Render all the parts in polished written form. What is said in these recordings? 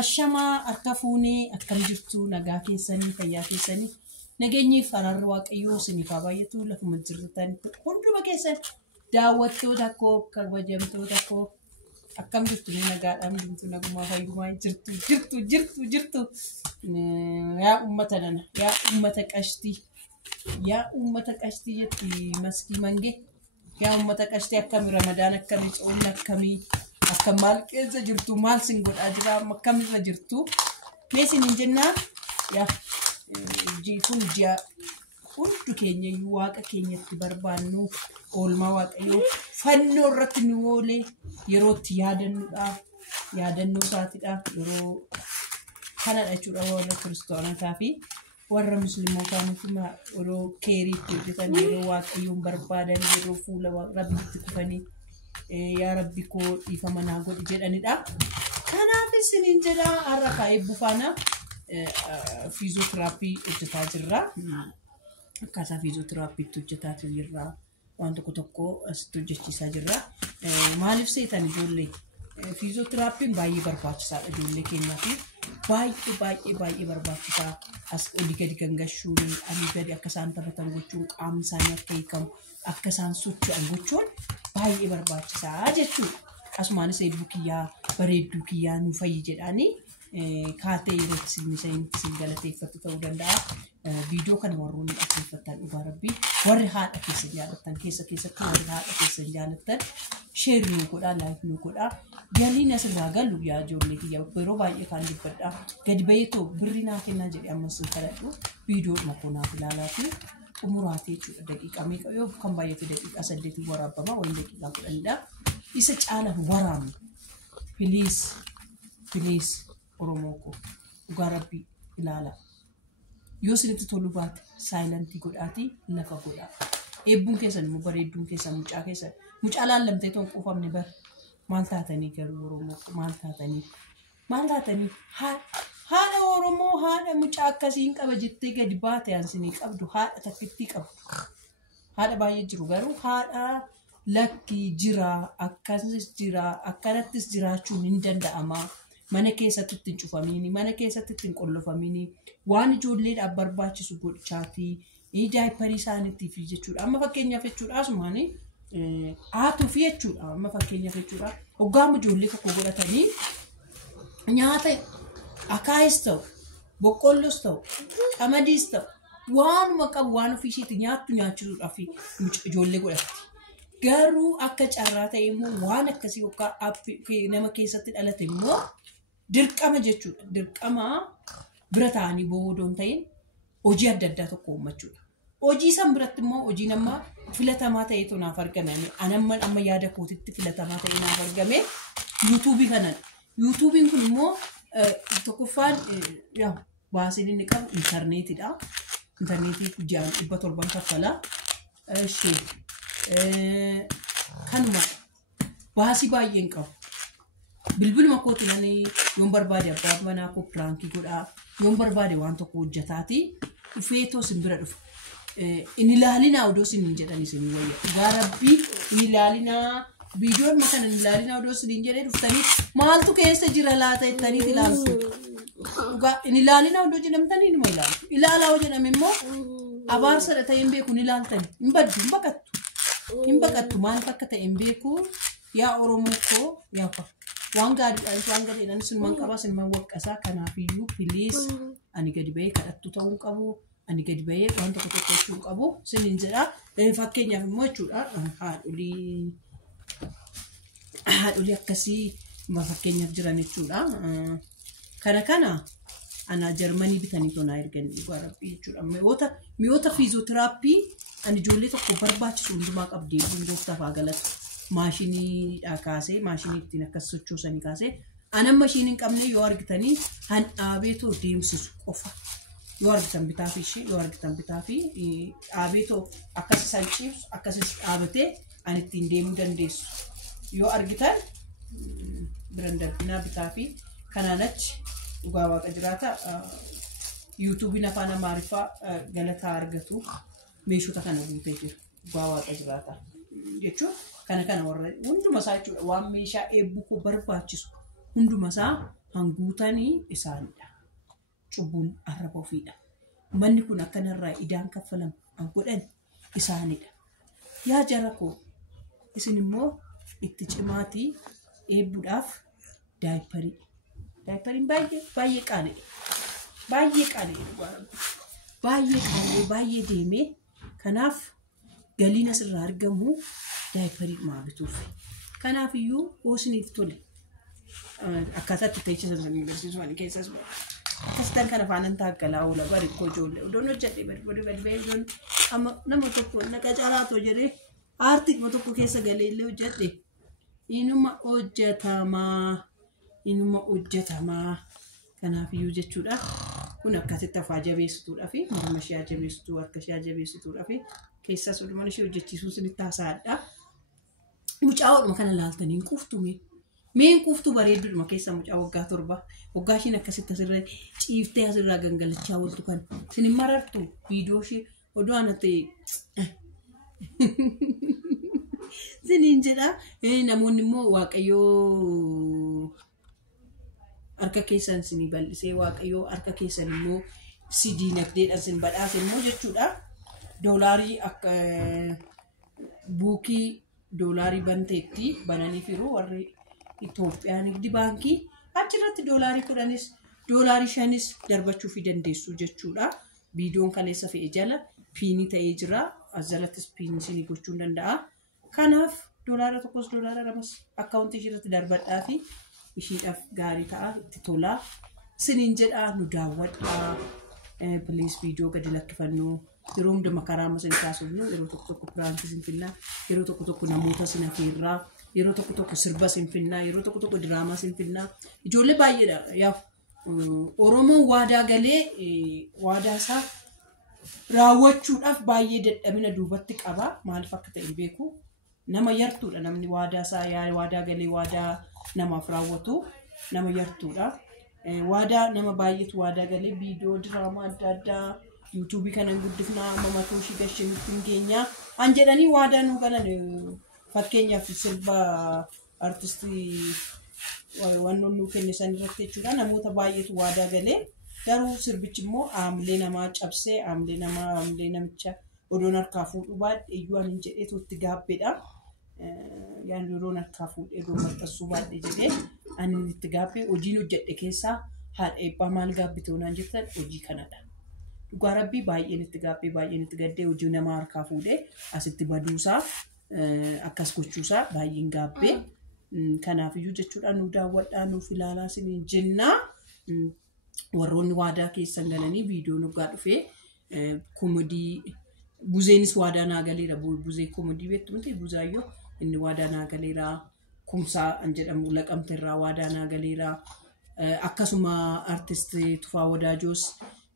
Ashama arkafuni akkam jirtu nagaa keessanii fayyaa keessanii nageenyi fararri waaqayyoo isiniif haa baay'atu lafuma jirtan hunduma keessan daawwattoota koo kabajamtoota koo akkam jirtu nagaadhaan jirtu nagumaa fayyumaa jirtu yaa ummata nana yaa ummata qashtii jetti maskii mange yaa ummata qashtii akkam ramadaan akkam coon akkami akka maal keessa jirtu maal sin godhaa jira akkam irra jirtu meesin hin jennaa yaa jiifun ji'a hundu keenya waaqa keenyatti barbaannu oolmaa waaqayyoo fannoo irratti nu oolee yerootti yaadannoo isaatiidha yeroo kanadha jechuudha warra kiristaanotaa fi warra musliimotaa nuti yeroo keeriitti hojjetan yeroo waaqayyoon barbaadan yeroo fuula rabbitti kufanii yaa rabbi koo dhiifama naa godhi jedhanidha. Kanaaf isiniin jedha har'a kaa'ee bufaana fiizootiraappii hojjetaa jirra. Akkaataa fiizootiraappii hojjetaa jirra. Waan tokko asitti hojjechiisaa jirra. Maaliif seetan ijoollee? Fiizootiraappii baay'ee barbaachisaadha ijoollee keenyaaf. Baay'ee barbaachisaa. As olii gadi gangashuun, alii gadi akka isaan taphatan gochuun, qaamni isaanii akka hiikamu, akka isaan socho'an gochuun baay'ee barbaachisaa jechuudha. Asumaanis hedduu kiyyaa bareedduu kiyyaa nu fayyi jedhanii kaatee yeroo isin galateeffatu ta'uu danda'a. Viidiyoo kana warroonni dhaggeeffatan dhugaa rabbii warri haadha keessan jaallattan keessatti warri haadha keessan jaallattan sheerii nu godhaa laayikii nu godhaa. Galiin asirraa galu yaa ijoollee kiyyaa yeroo baay'ee kan dubbadhaa. Gadi bayeetoo birrii naa kennaa jedhee ammas hin kadhadhu viidiyoo makonaaf ilaalaa fi umuraatee jechuudha. Daqiiqaa meeqa yoo kan baay'ate daqiiqaa 8 waraabama wayin daqiiqaa 10dha. Isa caala waraamu. Please Oromoo ko dhugaa rabbii ilaala. Yoo isinitti tolu baate saayilantii godhaatii lafa godhaa. Eebbuun keessan immoo bareedduun keessan mucaa keessan mucaa laallamtee toon quufamne bar maal taatanii garuu Oromoo maal taatanii haadha Oromoo haadha mucaa akkasiin qaba jettee gadi baate ansinii qabdu haadha takkittii qabdu. Haadha baay'ee jiru garuu haadha lakki jira akkasis jira akkanattis jiraachuun hin danda'ama. Mana keessatti ittiin cufamini, mana keessatti ittiin qollofamini, waan ijoolleedhaaf barbaachisu godhaatii, daayiparii isaaniitiif jechuudha. Amma fakkeenyaaf jechuudha asumaanii haatuuf jechuudha. Amma fakkeenyaaf jechuudha. Hoggaama ijoollee tokko godhatanii nyaata akaayis ta'u, boqqolloos ta'u, qamadiis ta'u, waanuma qabu waan ofiisheetti nyaachisuudhaaf ijoollee godhatti. Garuu akka carraa ta'e immoo waan akkasii yookaan nama keessatti dhalate immoo dirqama jechuudha. Dirqama bira ta'anii boodoon ta'in hojii adda addaa tokko uummachuudha. Hojii san biratti immoo hojiin amma filatamaa ta'eetu naaf argame. Amma yaada kootitti filatamaa ta'ee naaf argame yuutuubii kanadha. Yuutuubiin kun immoo tokkoffaan baasiin inni qabu intarneetidha. Intarneetii ji'aan 700 kaffala. Kanuma baasii baay'een qabu. Bilbiluma kootinanii yoon barbaade abbaa manaa koo piraankii godhaa yoon barbaade waan tokko hojjetaati dhufeetoo sin bira dhufu. Inni ilaalinaa odoo sin jedhan isin wayya. Dhugaa rabbii inni ilaalinaa viidiyoon makan inni ilaalinaa odoo sin jedhee dhuftanii maaltu keessa jira laata jettaniiti ilaaltu. Dhugaa inni ilaalinaa odoo jedhamtanii nima ilaaltu. Ilaalaa hoo jedhame immoo abaarsadha ta'een beeku ni ilaaltani. Hin baddu hin baqattu. Hin baqattu maal akka ta'een beeku yaa Oromoo koo yaa waan gaariidhaan waan gadheedhaan sun man qabaa sun man waqqasaa kanaafiyyuu please ani gadi bahee kadhattu ta'uu qabu ani gadi bahee waan tokko jechuu qabu siniin jedha. Fakkeenyaaf immoo jechuudha haadholii akkasii fakkeenyaaf jiran jechuudha. Kana ana Jarmanii bitanii tonaa ergan dhugaa rabbii jechuudha. Mi'oota fiizootiraappii ani ijoollee tokko barbaachisu hundumaa qabdee gooftaaf haa galatu. Maashiniidhaa kaasee maashinii ittiin akkas sochoosanii kaasee anan maashinii hin qabne yoo argitanii handhaabeetoo deemsisu qofa yoo argitan bitaa fi ishee yoo argitan bitaa fi dhaabeetoo akkas isaan ciibsu akkasis dhaabatee ani ittiin deemuu dandeessu yoo argitan biran darbinaa bitaa fi kanaan achi dhugaa waaqa jiraata yuutuubiin afaan Amaariffaa galataa argatu meeshota kana guutee jira dhugaa waaqa jiraata jechuun. Kana warra hunduma isaa jechuudha waan meeshaa eebbuu koo barbaachisu hunduma isaa hanguutanii isaanidha. Cubbuun arraba ofiidha. Manni kun akkanarraa idaan kaffalamu an godhan isaanidha. Yaa jara koo isin immoo itti cimaatii eebbuudhaaf daayiparii. Daayipariin baay'ee qaaliidha. Baay'ee qaaliidha. Baay'ee deemee kanaaf galiin asirraa argamu daayiparii maa bituuf. Kanaaf iyyuu hoosniif tole. Akkaataa itti teecha sana agarsiisu ani keessas akkasitan kana faanan taaggalaa oola bari koo ijoollee odoon hojjedhe bari odoon amma nama tokko naqa caalaatoo jedhee aartii tokko keessa galeellee hojjedhe inuma hojjetamaa kanaaf iyyuu jechuudha. Kun akkasitti afaa jabeessituudha fi morma ishee jabeessituu harka ishee jabeessituudha fi keessas walumaan ishee hojjechiisuu sinitti haasaadha. Mucaa'oodhuma kana laaltanii quuftume. Meen quuftuu bareedduudhuma keessa mucaa waggaa 7 waggaa ishiin akkasitti asirra ciiftee asirraa gangalachaa ooltu kan sinin marartu viidiyoo ishee odoo anatti sinin jedha. Namoonni immoo waaqayyoo harka keessan sinii bal'isee waaqayyoo harka keessan immoo si diinagdeedhaan sin badhaase immoo jechuudha. Doolaarii akka buukii doolaarii banteetti bananii firuu warri Itoophiyaan nigdi baankii achirratti doolaarii 10 doolaarii 5 darbachuu fi dandeessu jechuudha. Viidiyoon kaleessa fe'e jala piinii ta'ee jira. Azalattis piinii sinii gochuu danda'a. Kanaaf doolaara tokkos doolaara lamas akkaawuntii ishiirratti darbadhaa fi ishiidhaaf gaarii ta'a itti tolaa. Siniin jedhaa nu daawwadhaa. Please viidiyoo gadi lakkifannoo. Yeroo hundumaa karaa masin kaasufnu yeroo tokko piraantii sinfinnaa yeroo tokko namoota sinafiirraa yeroo tokko sirba sinfinnaa yeroo tokko diraamaa sinfinnaa ijoollee baay'eedha. Yaa Oromoon waadaa galee waadaa isaa raawwachuudhaaf baay'ee dadhabina duubatti qaba. Maaliif akka ta'e beeku nama yartuudha namni waadaa isaa waadaa galee waadaa namaaf raawwatu nama yartuudha. Waadaa nama baay'eetu waadaa galee viidiyoo diraamaa adda addaa YouTube kanan guddifnaa mamatuu shi gashinutti geenya an jedhanii waadaa nu galan fakkeenyaaf sirba artistii wannoon nu kennisan irratti jechuudha. Namoota baay'eetu waadaa galee garuu sirbichi immoo aamlee namaa cabsee aamlee namicha odoon harkaa fuudhu baadhee iyyuu ani jedheetu itti gaabbeedha. Yaan odoon harkaa fuudhee odoon maxxansuu baadhee jedhee ani itti gaabbee hojiin hojjedhe keessaa haadha eebbaa maal gaabbitoonaan jettan hojii kanadha. Dhugaa rabbii baay'een itti gaabbee baay'een itti gaddee hojii namaa harkaa fuudhee asitti baduusaa akkas gochuusaa baay'een gaabbee. Kanaaf iyyuu jechuudha nu daawwadhaa nuuf ilaalaa siniin jennaa. Warroonni waadaa keessan galanii viidiyoo nugaa dhufee koomedii buzeenis waadaa naa galeera. Buzee koomedii beektu miti buzaayyoo inni waadaa naa galeera. Kumsaa an jedhamu laqamte irraa waadaa naa galeera. Akkasuma artistii Tufaa Wadaajoos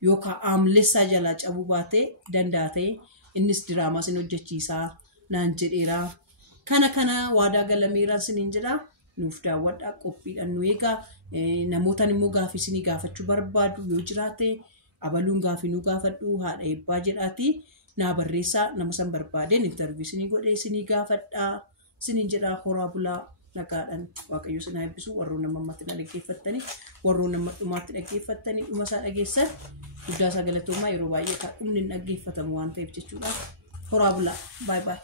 yookaan aamlessaa jalaa cabuu baatee danda'a ta'e innis diraamaa sin hojjechiisaa naan jedheera. Kana waadaa galameeraan siniin jedhaa nuuf daawwadhaa qophiidhaan nu eegaa. Namootaan immoo gaafii sinii gaafachuu barbaadu yoo jiraate abaluun gaafii nu gaafadhu haadha eebbaa jedhaati naa barreessaa nama san barbaadeen intarvii sinii godhee sinii gaafadhaa siniin jedhaa horaa bulaa nagaadhaan waaqayyo sinaa eebbisu. Warroon nama ammatti na dhaggeeffattanii warroon nama dhumaatti dhaggeeffattanii dhuma isaa dhageessan guddaa isaa galatoomaa yeroo baay'ee kan dhumni dhaggeeffatamu waan ta'eef jechuudha. Horaa bulaa bye bye.